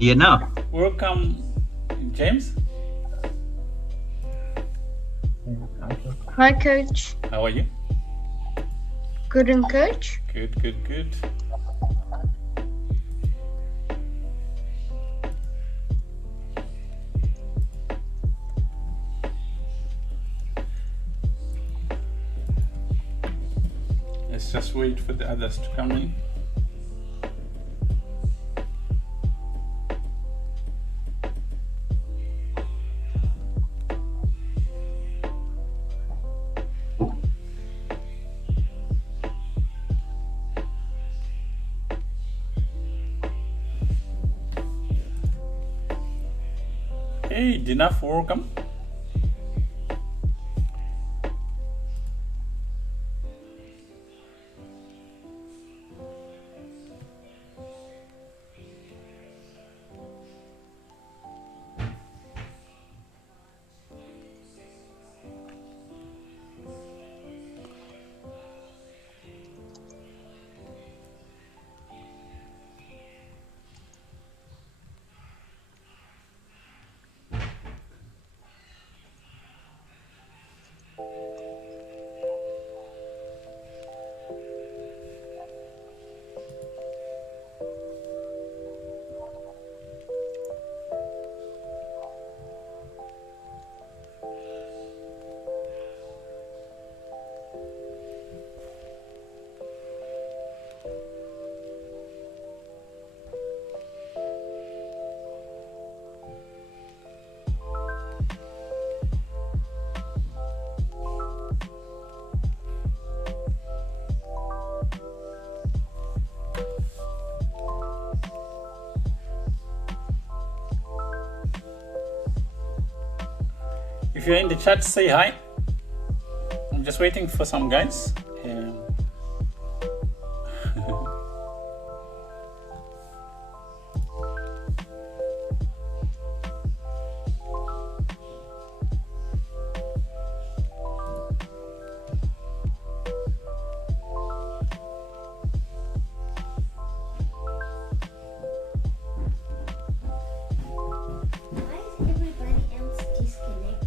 here now. Welcome, James. Hi, Coach. How are you? Good and Coach? Good, good, good. Let's just wait for the others to come in. Hey, Dinaf, welcome. If you're in the chat, say hi. I'm just waiting for some guys. Why is everybody else disconnected?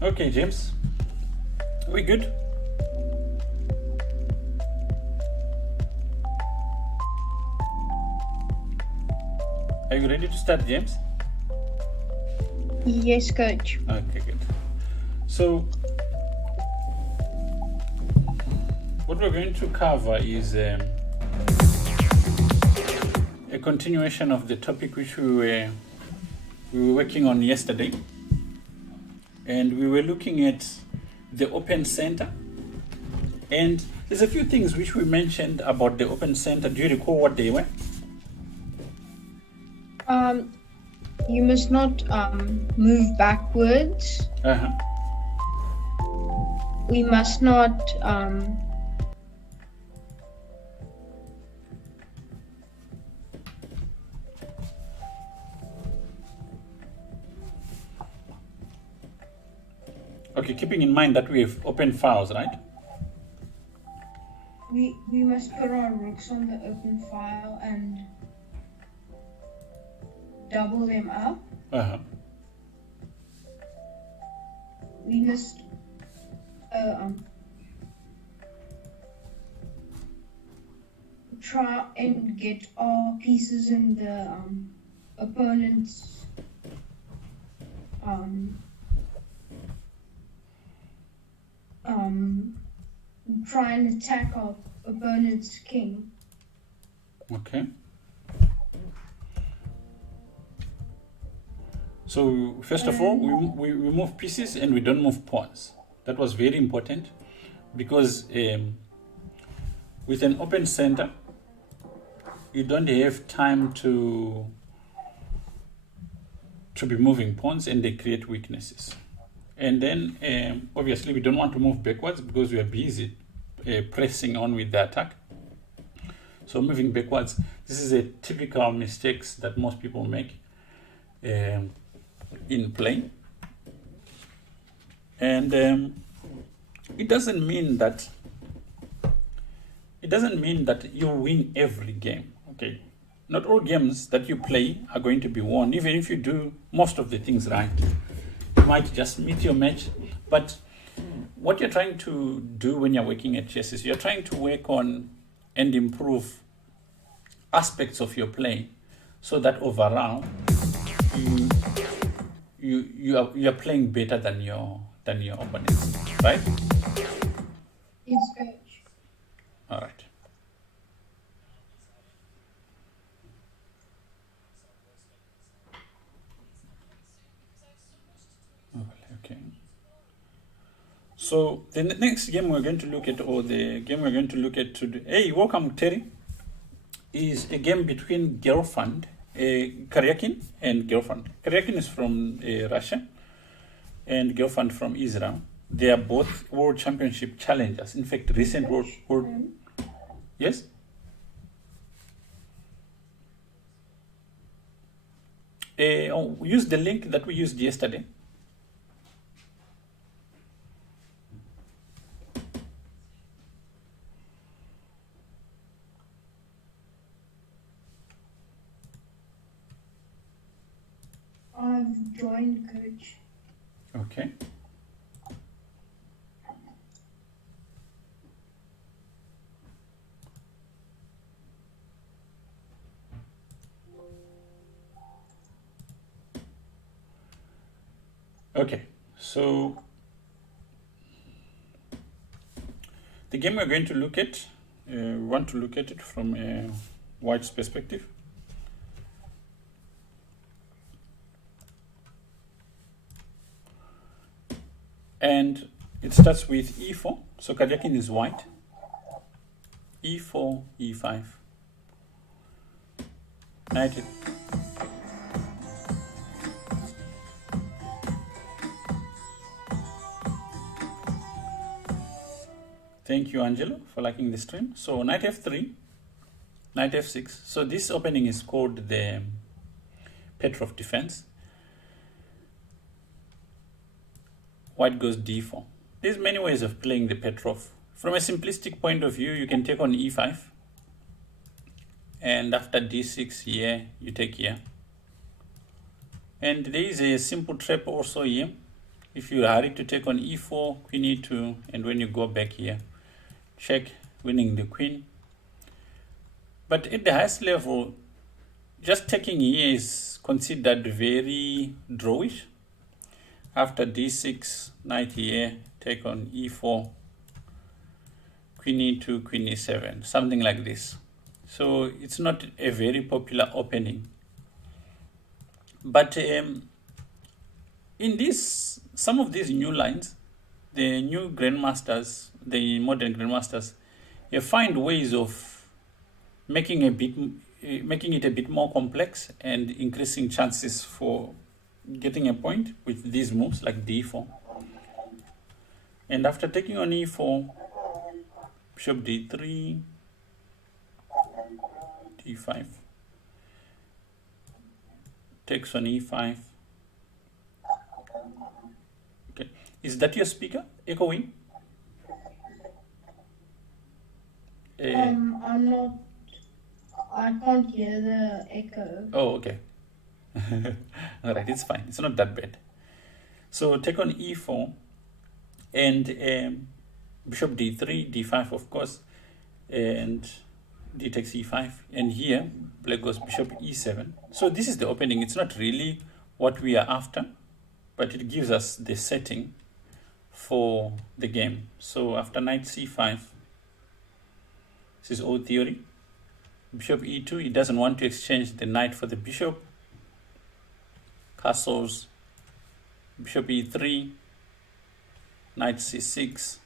Okay, James. Are we good? Are you ready to start, James? Yes, Coach. Okay, good. So, what we're going to cover is a continuation of the topic which we were working on yesterday. And we were looking at the Open Center. And there's a few things which we mentioned about the Open Center. Do you recall what they were? You must not move backwards. Uh-huh. We must not Okay, keeping in mind that we have open files, right? we must put our rooks on the open file and double them up. Uh-huh. We must try and get our pieces in the opponent's try and attack our opponent's king. Okay. So first of all, we move pieces and we don't move pawns. That was very important because with an open center, you don't have time to be moving pawns, and they create weaknesses. And then obviously we don't want to move backwards because we are busy pressing on with the attack. So moving backwards, this is a typical mistakes that most people make in play. And it doesn't mean that you win every game. Okay, not all games that you play are going to be won, even if you do most of the things right. You might just meet your match, but what you're trying to do when you're working at chess is you're trying to work on and improve aspects of your play so that overall you are playing better than your opponents, right? Yes, coach. All right. Okay. So the next game we're going to look at, or the game we're going to look at today, hey, welcome Terry, is a game between Gelfand, Karyakin and Gelfand. Karyakin is from Russia and Gelfand from Israel. They are both World Championship challengers. In fact, recent world. Yes? Use the link that we used yesterday. I've joined, coach. Okay. Okay, so the game we're going to look at, we want to look at it from a white's perspective. And it starts with e4, so Karyakin is white, e4, e5, knight. Thank you, Angelo, for liking the stream. So knight f3, knight f6. So this opening is called the Petrov defense. White goes d4. There's many ways of playing the Petrov. From a simplistic point of view, you can take on e5. And after d6 here, you take here. And there is a simple trap also here. If you hurry to take on e4, queen e2, and when you go back here, check, winning the queen. But at the highest level, just taking here is considered very drawish. After d6, knight here, take on e4, queen e2, queen e7, something like this. So it's not a very popular opening. But in this, some of these new lines, the new grandmasters, the modern grandmasters, they find ways of making it a bit more complex and increasing chances for getting a point with these moves like d4. And after taking on e4, bishop d3, d5, takes on e5. Okay, is that your speaker echoing? I'm not. I can't hear the echo. Oh, okay. All right, it's fine. It's not that bad. So take on e4 and bishop d3, d5, of course, and d takes e5. And here, black goes bishop e7. So this is the opening. It's not really what we are after, but it gives us the setting for the game. So after knight c5, this is old theory. Bishop e2, he doesn't want to exchange the knight for the bishop. Castles, bishop e3, knight c6,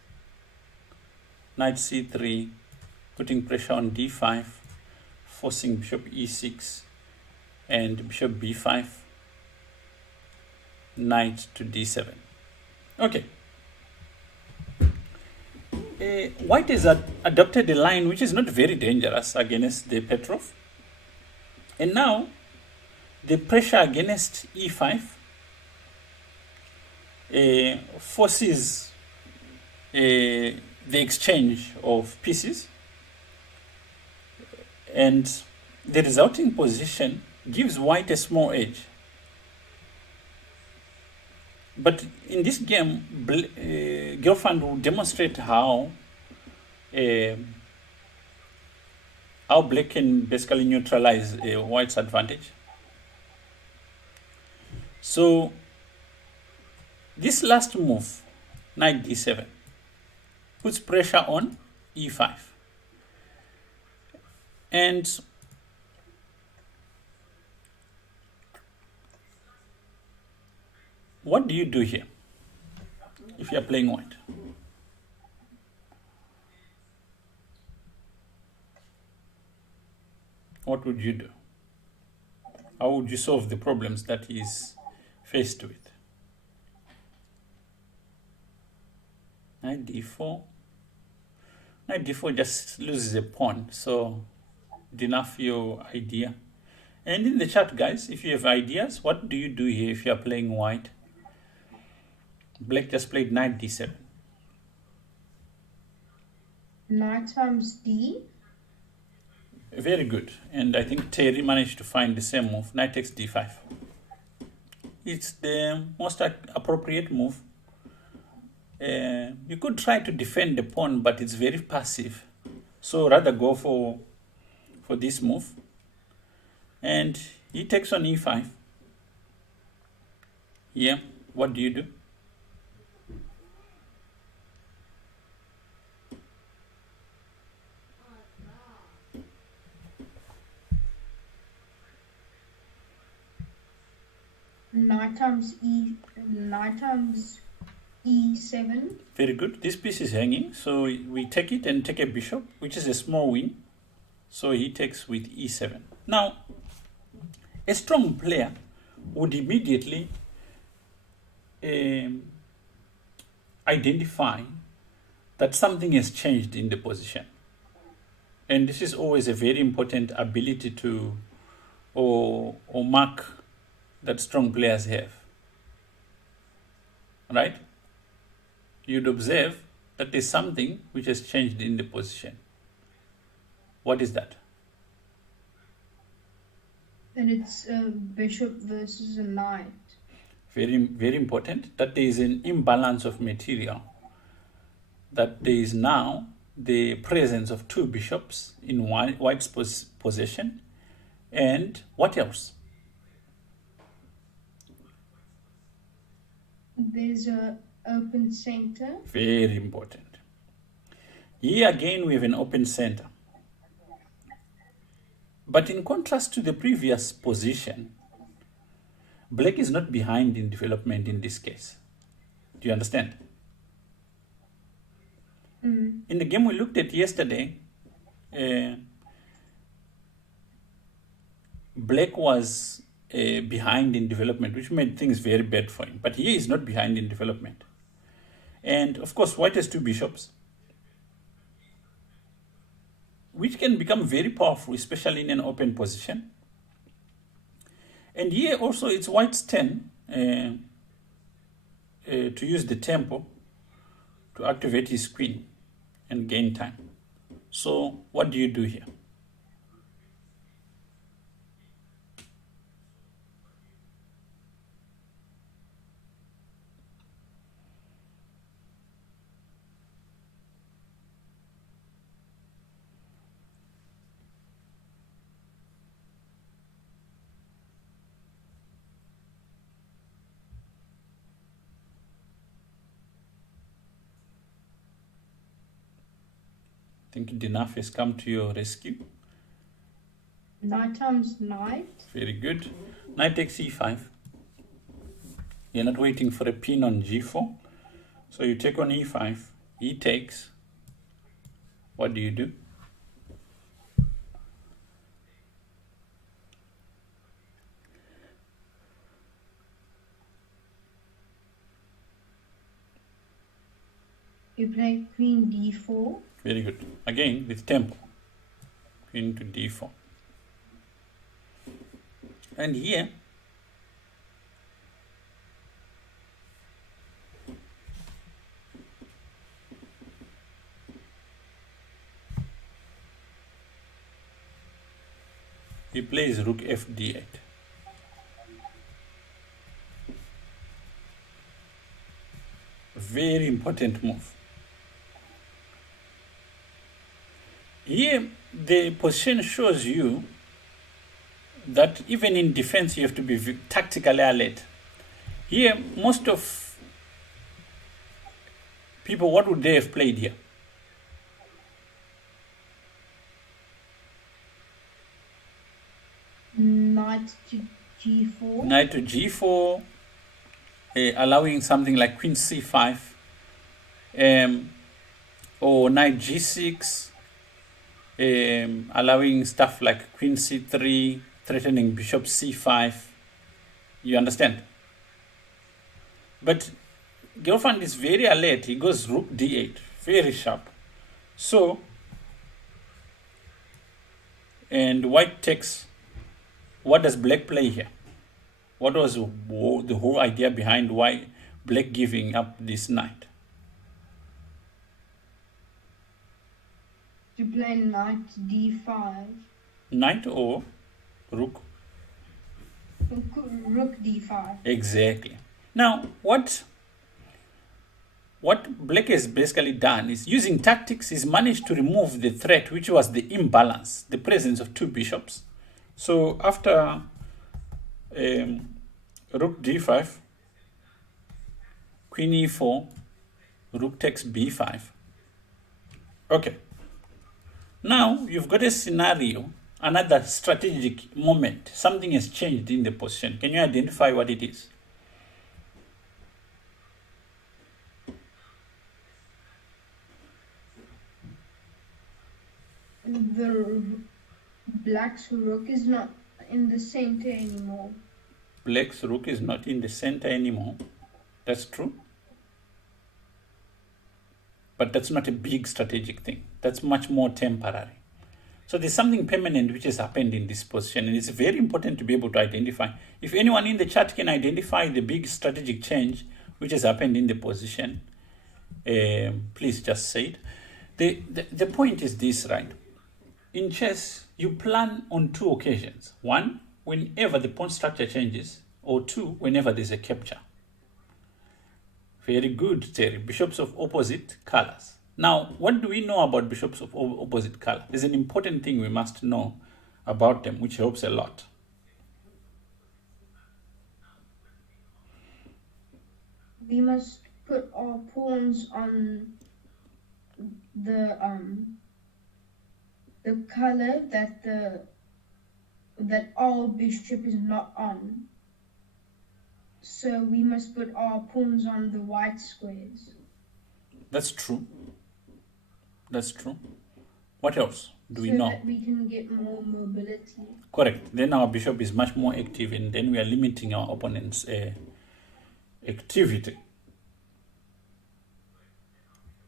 knight c3, putting pressure on d5, forcing bishop e6, and bishop b5, knight to d7. Okay. White has adopted a line which is not very dangerous against the Petrov. And now, the pressure against e5 forces the exchange of pieces, and the resulting position gives white a small edge. But in this game, Gelfand will demonstrate how black can basically neutralize white's advantage. So this last move, knight d7, puts pressure on e5. And what do you do here if you are playing white? What would you do? How would you solve the problems that he is faced with? Knight d4. Knight d4 just loses a pawn, so enough your idea. And in the chat, guys, if you have ideas, what do you do here if you are playing white? Black just played knight d7. Knight times d. Very good. And I think Terry managed to find the same move. Knight takes d5. It's the most appropriate move. You could try to defend the pawn, but it's very passive. So rather go for this move. And he takes on e5. Yeah, what do you do? Knight times e7. Very good. This piece is hanging, so we take it and take a bishop, which is a small win. So he takes with e7. Now, a strong player would immediately identify that something has changed in the position. And this is always a very important ability to or mark that strong players have. Right? You'd observe that there's something which has changed in the position. What is that? Then it's a bishop versus a knight. Very, very important that there is an imbalance of material. That there is now the presence of two bishops in white's possession. And what else? There's a open center. Very important. Here again we have an open center. But in contrast to the previous position, black is not behind in development in this case. Do you understand? In the game we looked at yesterday, black was behind in development, which made things very bad for him. But here he's not behind in development. And of course, white has two bishops, which can become very powerful, especially in an open position. And here also it's white's turn to use the tempo to activate his queen and gain time. So what do you do here? think Dinaf has come to your rescue. Knight times knight. Very good. Knight takes e5. You're not waiting for a pin on g4. So you take on e5. He takes. What do you do? You play queen d4. Very good. Again, with tempo. Queen to d4. And here, he plays rook f d8. Very important move. Here, the position shows you that even in defense, you have to be tactically alert. Here, most of people, what would they have played here? Knight to g4. Knight to g4, allowing something like queen c5, or knight g6, allowing stuff like queen c3, threatening bishop c5. You understand? But Gelfand is very alert. He goes rook d8, very sharp. So, and white takes. What does black play here? What was the whole idea behind why black giving up this knight? To play knight d5. Knight or rook? Rook d5. Exactly. Now, what black has basically done is, using tactics, he's managed to remove the threat, which was the imbalance, the presence of two bishops. So after rook d5, queen e4, rook takes b5. Okay. Now you've got a scenario, another strategic moment. Something has changed in the position. Can you identify what it is? The black's rook is not in the center anymore. Black's rook is not in the center anymore. That's true. But that's not a big strategic thing. That's much more temporary. So there's something permanent which has happened in this position, and it's very important to be able to identify. If anyone in the chat can identify the big strategic change which has happened in the position, please just say it. The point is this, right? In chess, you plan on two occasions. One, whenever the pawn structure changes, or two, whenever there's a capture. Very good, Terry. Bishops of opposite colors. Now, what do we know about bishops of opposite color? There's an important thing we must know about them, which helps a lot. We must put our pawns on the color that our bishop is not on. So we must put our pawns on the white squares. That's true. That's true. What else do we know? So that we can get more mobility. Correct. Then our bishop is much more active, and then we are limiting our opponent's activity.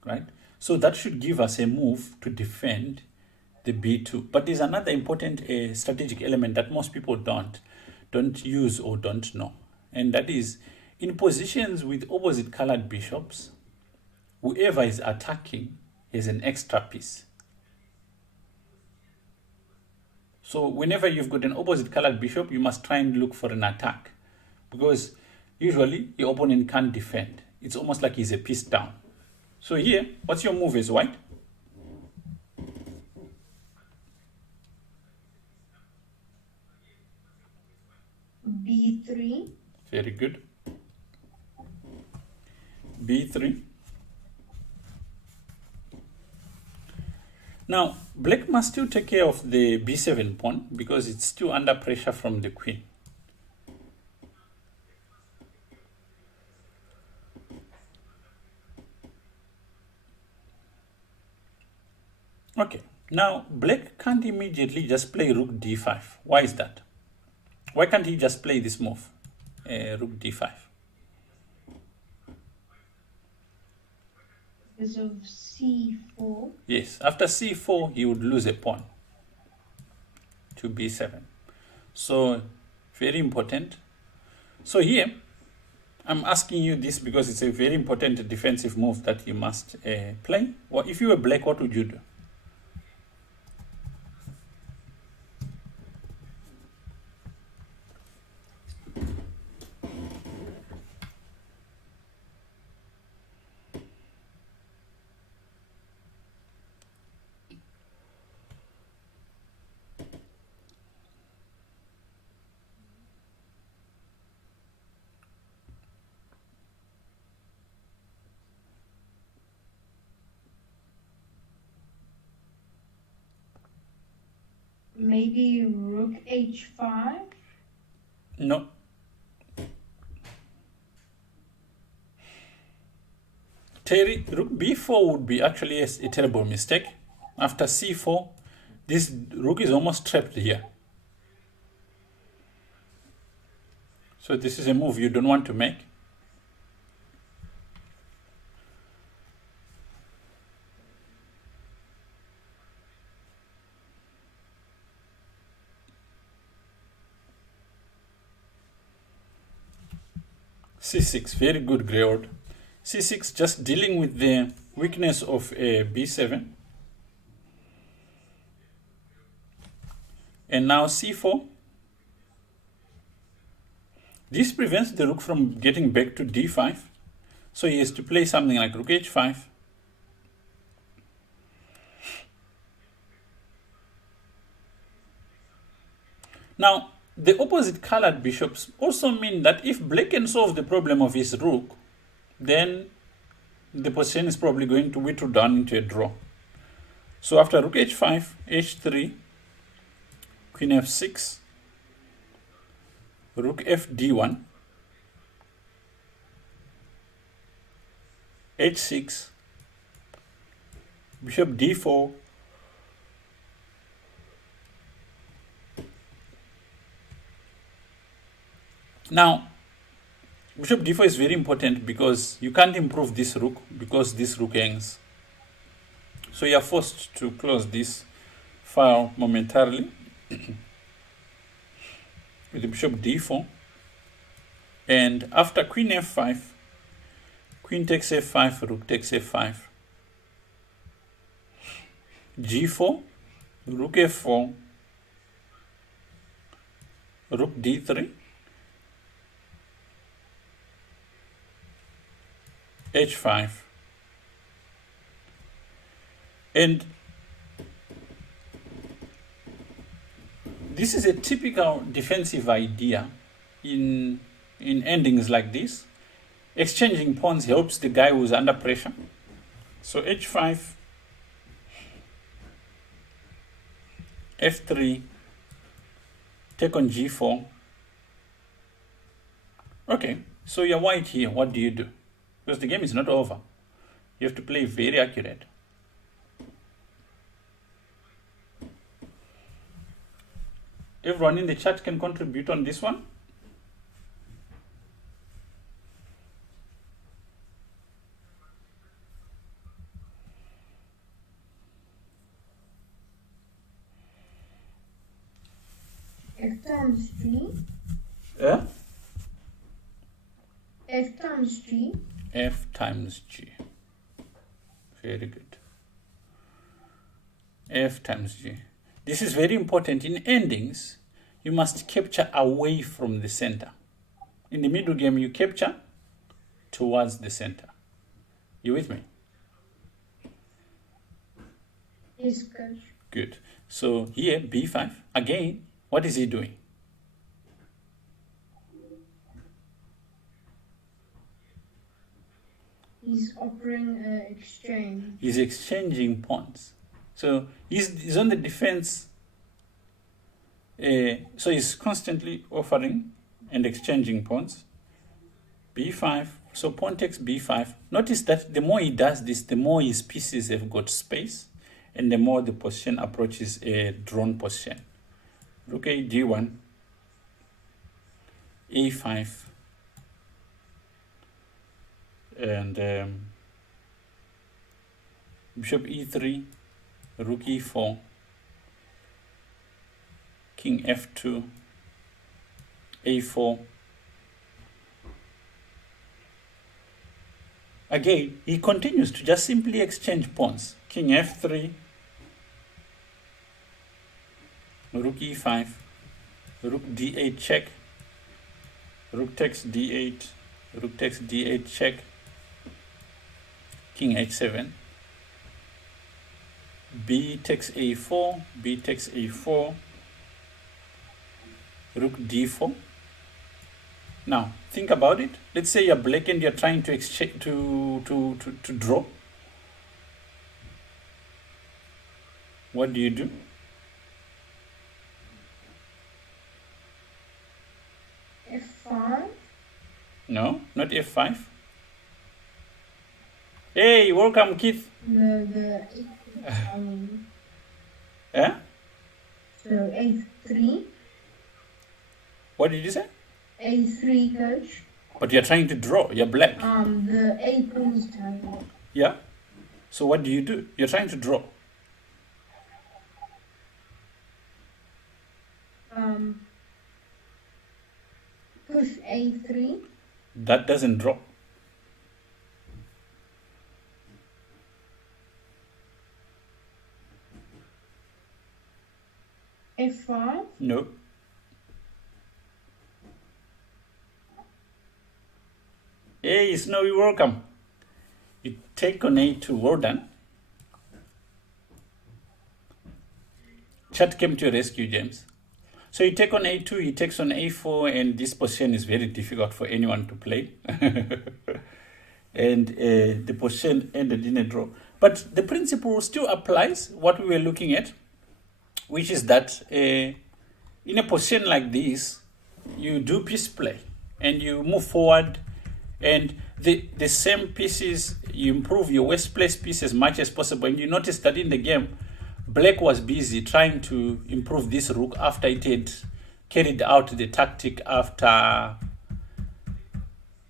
Right? So that should give us a move to defend the b2. But there's another important strategic element that most people don't use or don't know. And that is, in positions with opposite colored bishops, whoever is attacking is an extra piece. So whenever you've got an opposite colored bishop, you must try and look for an attack, because usually your opponent can't defend. It's almost like he's a piece down. So here, what's your move as white? b3. Very good. b3. Now, black must still take care of the b7 pawn because it's still under pressure from the queen. Okay, now black can't immediately just play rook d5. Why is that? Why can't he just play this move, rook d5? Because of c4. Yes, after c4, he would lose a pawn to b7. So, very important. So here, I'm asking you this because it's a very important defensive move that you must play. Or if you were black, what would you do? Maybe rook h5. No. Terry, rook b4 would be actually a terrible mistake. After c4, this rook is almost trapped here. So this is a move you don't want to make. c6, very good, Greyhound. c6, just dealing with the weakness of b7. And now c4. This prevents the rook from getting back to d5. So he has to play something like rook h5. Now, the opposite colored bishops also mean that if black can solve the problem of his rook, then the position is probably going to whittle down into a draw. So after rook h5, h3, queen f6, rook fd1, h6, bishop d4, now bishop d4 is very important because you can't improve this rook because this rook hangs. So you are forced to close this file momentarily with the bishop d4. And after queen f5, queen takes f5, rook takes f5, g4, rook f4, rook d3, h5, and this is a typical defensive idea in endings like this. Exchanging pawns helps the guy who's under pressure. So h5, f3, take on g4. Okay, so you're white here. What do you do? Because the game is not over. You have to play very accurate. Everyone in the chat can contribute on this one. F times G. Yeah? F times G. F times G. Very good. F times G. This is very important. In endings, you must capture away from the center. In the middle game, you capture towards the center. You with me? Yes, coach. Good. So here, b5. Again, what is he doing? He's offering an exchange. He's exchanging pawns. So he's on the defense. So he's constantly offering and exchanging pawns. b5. So pawn takes b5. Notice that the more he does this, the more his pieces have got space, and the more the position approaches a drawn position. Rook a d1, a5, and bishop e3, rook e4, king f2, a4. Again, he continues to just simply exchange pawns. King f3, rook e5, rook d8 check, rook takes d8, rook takes d8 check, king h7, b takes a4, b takes a4, rook d4. Now think about it. Let's say you're black and you're trying to exchange to draw. What do? F5. No, not f5. Hey, welcome, Keith. No, Yeah? so A3. What did you say? A3, coach. But you're trying to draw. You're black. The A pawn is turned. Yeah. So what do? You're trying to draw. Push A3. That doesn't draw. F5. No. Hey, Snowy, welcome. You take on A2. Well done. Chat came to your rescue, James. So you take on A2, he takes on A4, and this position is very difficult for anyone to play. And the position ended in a draw. But the principle still applies, what we were looking at, which is that in a position like this, you do piece play, and you move forward, and the same pieces, you improve your worst place piece as much as possible. And you notice that in the game, Black was busy trying to improve this rook after it had carried out the tactic after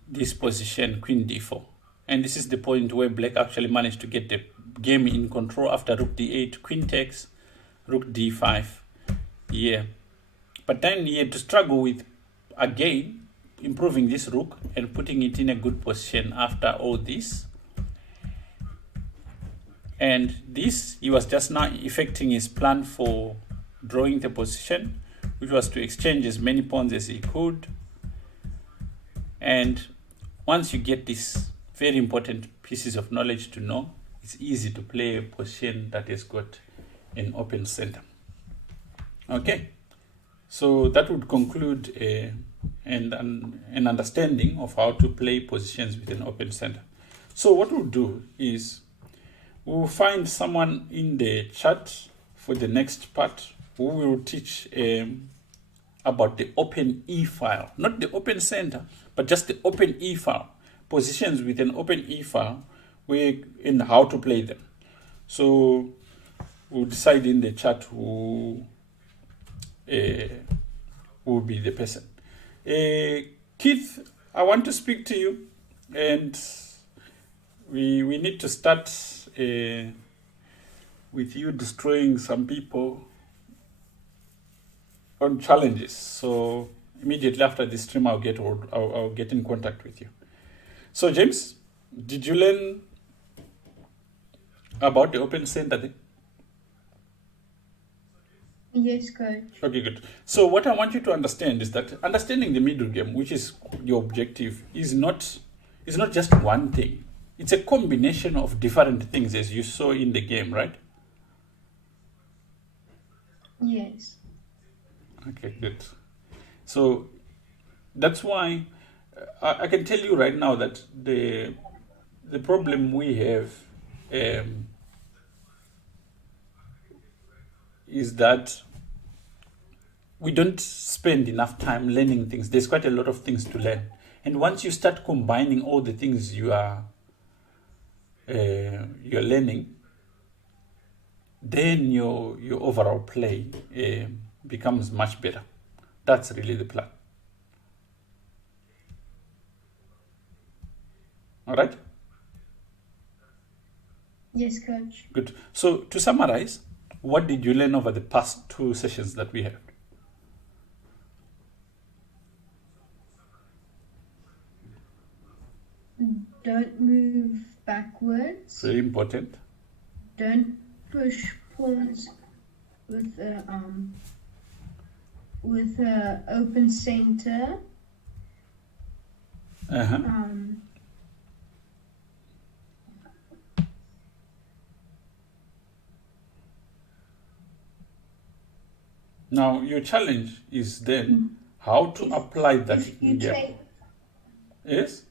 this position, Queen d4. And this is the point where Black actually managed to get the game in control after rook d8, Queen takes, rook d5. Yeah. But then he had to struggle with, again, improving this rook and putting it in a good position after all this. And this, he was just now effecting his plan for drawing the position, which was to exchange as many pawns as he could. And once you get these very important pieces of knowledge to know, it's easy to play a position that has got an open center. Okay, so that would conclude an understanding of how to play positions with an open center. So what we'll do is we'll find someone in the chat for the next part who will teach about the open E file, not the open center, but just the open E file, positions with an open E file, and how to play them. So we'll decide in the chat who will be the person. Keith, I want to speak to you, and we need to start with you destroying some people on challenges. So immediately after this stream, I'll get in contact with you. So James, did you learn about the open center thing? Yes, coach. Okay, good. So what I want you to understand is that understanding the middle game, which is your objective, is not just one thing. It's a combination of different things, as you saw in the game, right? Yes. Okay, good. So that's why I can tell you right now that the problem we have is that we don't spend enough time learning things. There's quite a lot of things to learn. And once you start combining all the things you're learning, then your overall play becomes much better. That's really the plan. All right? Yes, coach. Good. So to summarize, what did you learn over the past 2 sessions that we had? Don't move backwards. Very important. Don't push pawns with a open center. Uh-huh. Now your challenge is then how to apply that. If you take Yes?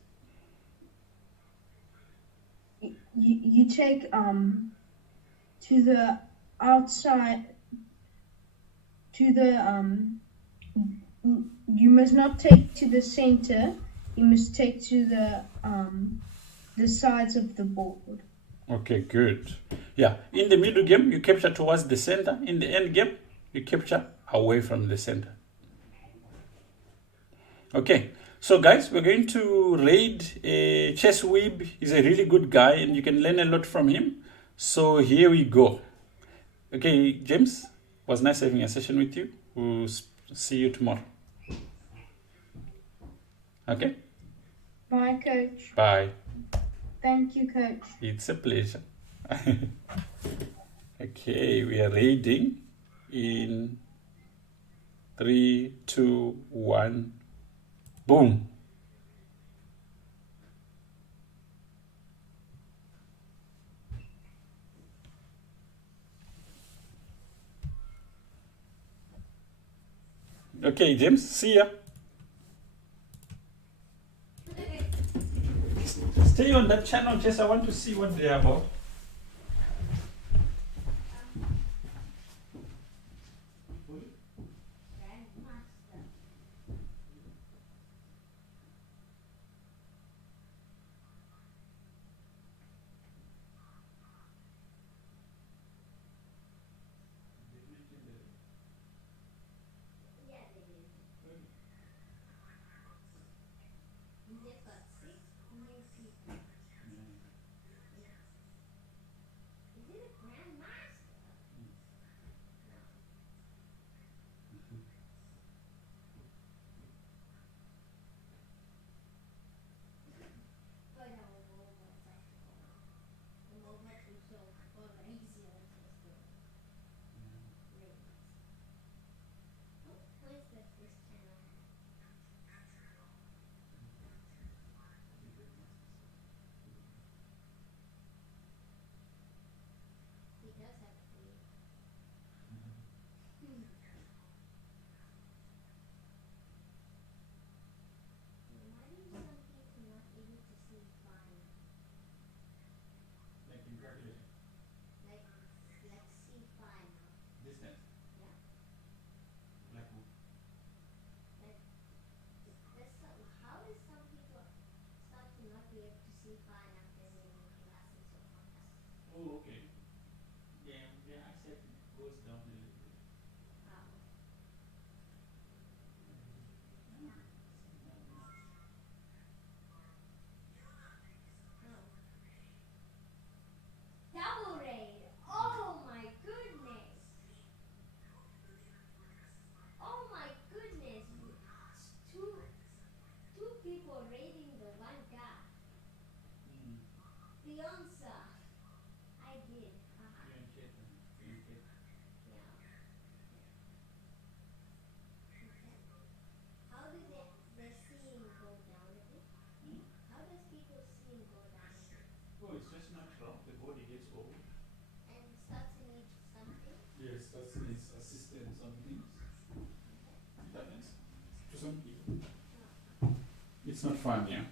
you take to the outside to the you must not take to the center, you must take to the sides of the board. Okay, good. Yeah, in the middle game you capture towards the center. In the end game you capture away from the center. Okay, so guys, we're going to raid Chess Weeb. He's a really good guy and you can learn a lot from him. So here we go. Okay, James, was nice having a session with you. We'll see you tomorrow. Okay? Bye, coach. Bye. Thank you, coach. It's a pleasure. Okay, we are raiding in 3, 2, 1. Boom. Okay, James, see ya. Stay on that channel, Jess. I want to see what they're about. Oh, okay. Yeah, the accent goes down a little bit. Double raid. Oh my goodness. Oh my goodness. Two people raiding the one guy. Beyonce. I did. Yeah. How do they see him go down a bit? How does people see him go down a bit? Oh, it's just natural. The body gets old. And starts to need something? Yes, that's its assistance on things. That makes sense. To some people. It's not fun, yeah.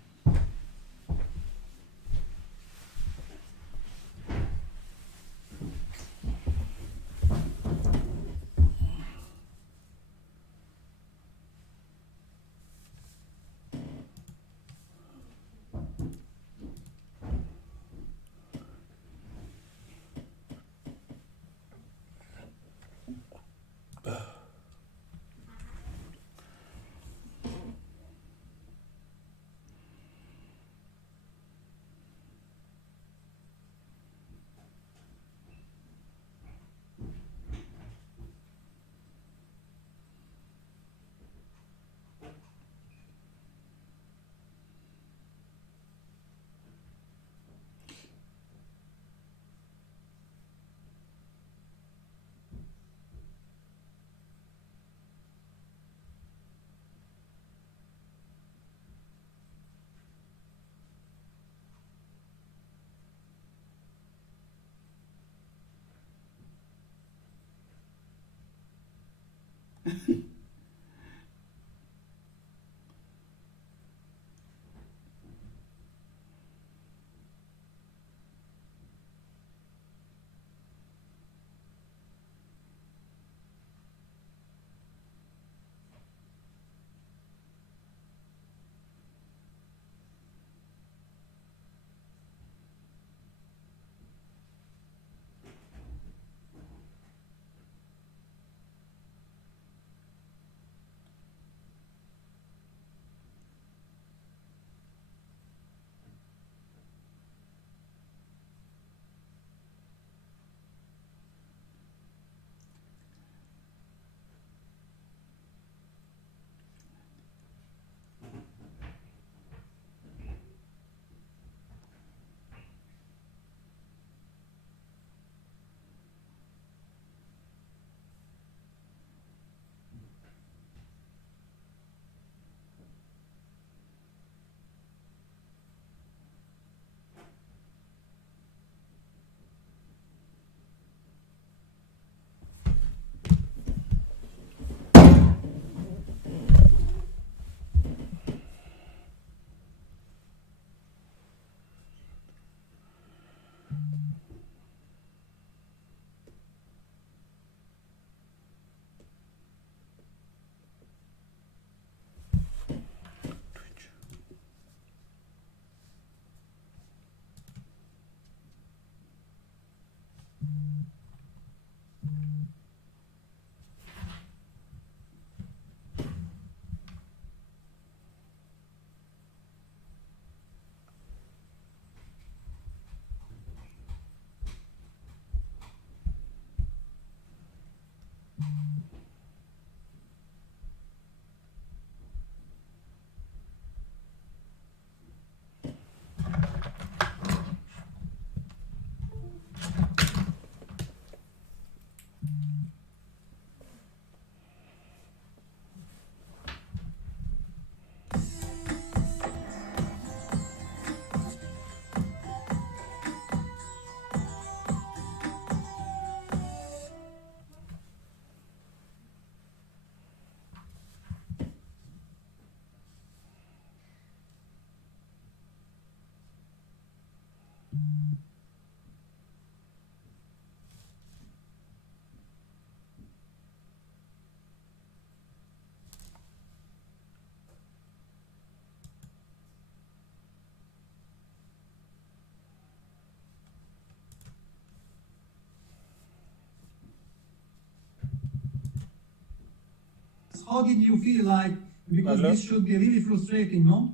How did you feel like? Because Hello? this should be really frustrating, no?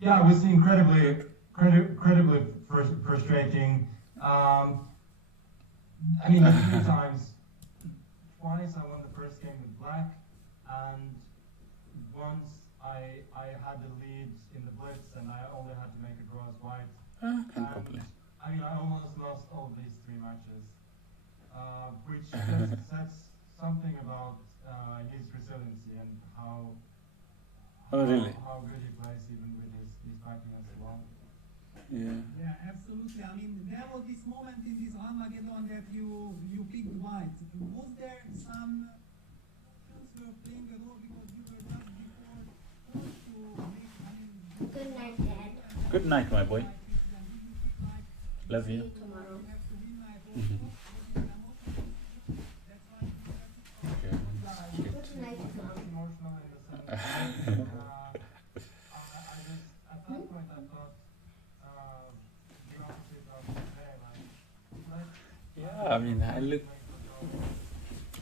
Yeah, it was incredibly frustrating. I mean, 3 times. Twice I won the first game with black, and once I had the lead in the blitz, and I only had to make a draw as white. Can't And, complain. I mean, I almost lost all these 3 matches, which just says something about his resiliency and how Oh, really? how good he plays even with his backing as well. Yeah. Yeah, absolutely. I mean, there was this moment in this Armageddon that you picked white. Was there some emotions were playing a role because you were just before forced to make? I mean, Good night, Dad. Good night, my boy. did you feel like Love See you. you tomorrow. you have to win my vote? Mhm. That's why you have to. Okay. Yeah, Good night, Mom. emotional in the sense that I just at that point I thought the opposite of today, like Yeah, I mean,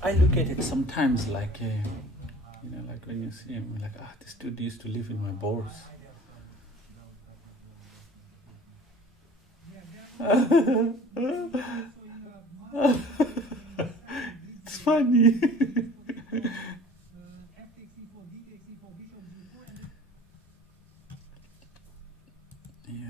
I look at it sometimes like, you know, like when you see him, like, this dude used to live in my balls. It's funny. Yeah.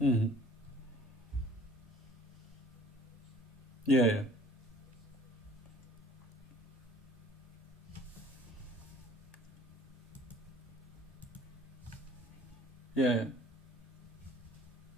Mm-hmm. Yeah, yeah. Yeah, yeah.